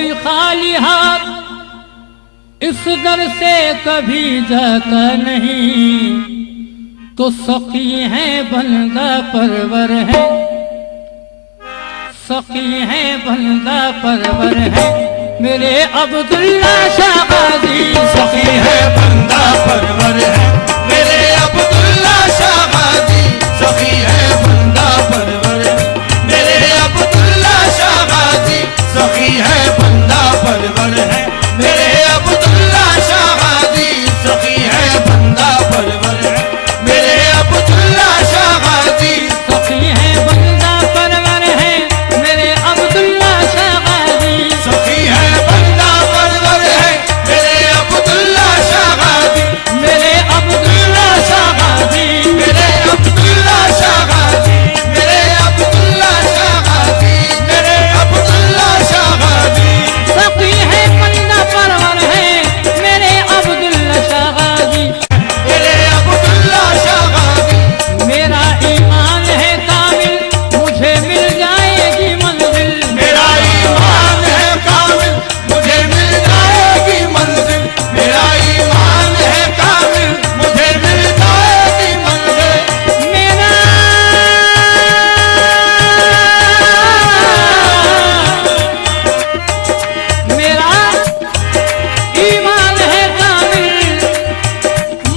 कोई खाली हाथ इस दर से कभी जाता नहीं, तो सखी है बंदा परवर है, सखी है बंदा परवर है मेरे अब्दुल्ला शाह गाजी। सखी है बंदा परवर है मेरे अब्दुल्ला शाह गाजी। सखी है बंदा परवर है मेरे अब्दुल्ला शाह गाजी। सखी है बंदा परवर है मेरे अब्दुल्ला शाह गाजी। सखी है बंदा परवर है मेरे अब्दुल्ला शाह गाजी। सखी है बंदा परवर है मेरे अब्दुल्ला शाह गाजी। सखी है बंदा परवर है मेरे अब्दुल्ला शाह गाजी। मेरे अब्दुल्ला शाह गाजी। मेरे अब्दुल्ला शाह गाजी। मेरे अब्दुल्ला शाह गाजी। मेरे अब्दुल्ला शाह गाजी। सखी है बंदा परवर है मेरे अब्दुल्ला शाह गाजी। मेरे अब्दुल्ला शाह गाजी। मेरा ईमान है कामिल मुझे मिल जाएगी मंजिल। मेरा ईमान है कामिल मुझे मिल जाएगी मंजिल। मेरा ईमान है कामिल मुझे मिल जाएगी मंजिल। मेरा ईमान है कामिल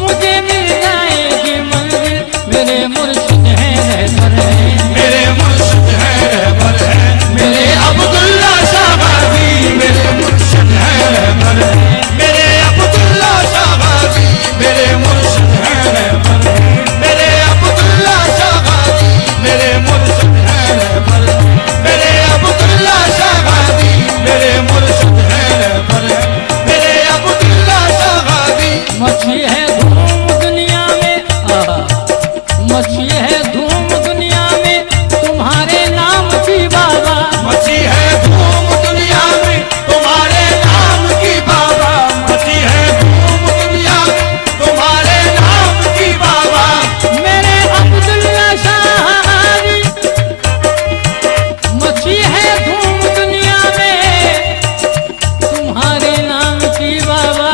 मुझे मिल जाएगी मंजिल। मेरे मुर्शिद हैं रहबर हैं मेरे मुर्शिद है रहबर है मेरे अब्दुल्ला शाह गाजी। मेरे मुर्शिद है रहबर है मेरे अब्दुल्ला शाह गाजी। मेरे मुर्शिद है रहबर है मेरे अब्दुल्ला शाह गाजी। मेरे मुर्शिद है रहबर है मेरे अब्दुल्ला शाह गाजी। मेरे मुर्शिद है रहबर है मेरे अब्दुल्ला शाह गाजी। मची है धूम दुनिया में, मची है धूम दुनिया में तुम्हारे नाम की बाबा। मची है धूम दुनिया में तुम्हारे नाम की बाबा। मची है धूम दुनिया में तुम्हारे नाम की बाबा। मेरे अब्दुल्ला शाह गाजी मची है धूम दुनिया में तुम्हारे नाम की बाबा।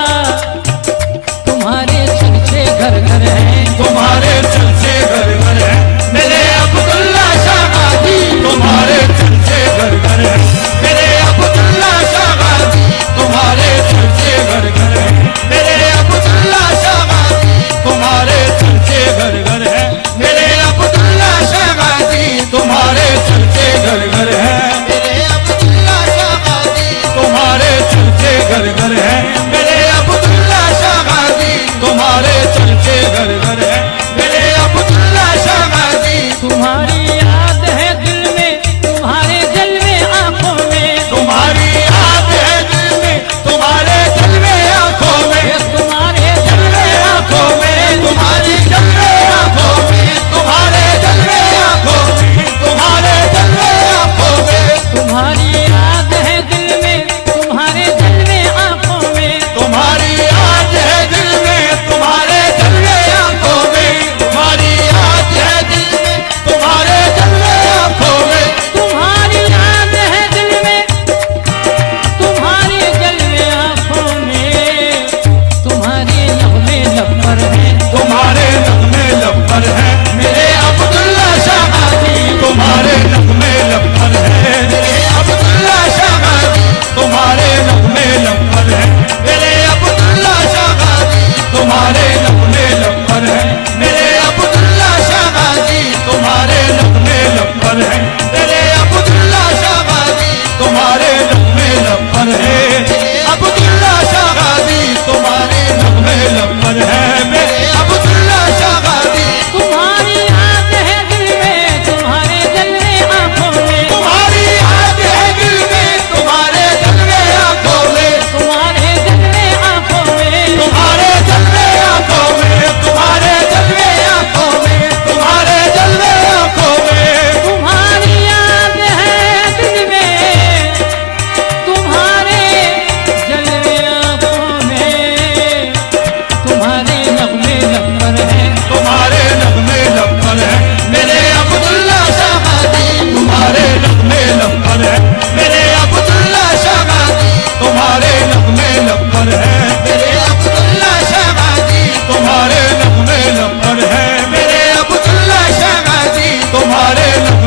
तुम्हारे चर्चे घर घर हैं, तुम्हारे चर्चे घर घर है मेरे अब्दुल्ला शाह गाजी। तुम्हारे चर्चे घर घर है मेरे अब्दुल्ला शाह गाजी। तुम्हारे चर्चे घर घर है मेरे अब्दुल्ला शाह गाजी। तुम्हारे चर्चे घर घर है मेरे अब्दुल्ला शाह गाजी। तुम्हारे चर्चे घर घर है मेरे अब्दुल्ला शाह गाजी। तुम्हारे चर्चे घर घर है मेरे अब्दुल्ला शाह गाजी। तुम्हारे चर्चे घर घर है मेरे अब्दुल्ला शाह गाजी। तुम्हारी याद है दिल में तुम्हारे जलवे आंखों में। तुम्हारी याद है दिल में तुम्हारे जलवे आंखों में। तुम्हारे जलवे आंखों में तुम्हारी जलवे आंखों में। तुम्हारे जलवे आंखों में। तुम्हारे जलवे आंखों में। तुम्हारी याद है दिल में तुम्हारे जलवे आंखों में। तुम्हारी याद है दिल में तुम्हारे जलवे आंखों में। तुम्हारी याद है दिल में तुम्हारे जलवे आंखों में। तुम्हारी याद है दिल में तुम्हारे जलवे आंखों में। तुम्हारे नगमे लब पर है, तुम्हारे नगमे लब पर है मेरे अब्दुल्ला शाह गाजी। तुम्हारे नगमे लब पर है मेरे अब्दुल्ला शाह गाजी। तुम्हारे नगमे लब पर है मेरे अब्दुल्ला शाह गाजी। तुम्हारे नगमे लब पर है मेरे अब्दुल्ला शाह गाजी। तुम्हारे नगमे लब पर है मेरे अब्दुल्ला शाह गाजी। तुम्हारे नगमे लब पर है अब्दुल्ला शाह गाजी। तुम्हारे नगमे लब पर है मेरे अब्दुल्ला शाह गाजी। तुम्हारी याद है दिल में तुम्हारे जलवे आंखों में। तुम्हारी याद है दिल में तुम्हारे जलवे आंखों में। तुम्हारे जलवे आंखों में। तुम्हारे जलवे आंखों में। तुम्हारे जलवे आंखों में। तुम्हारे जलवे आंखों में। तुम्हारी तुम्हारे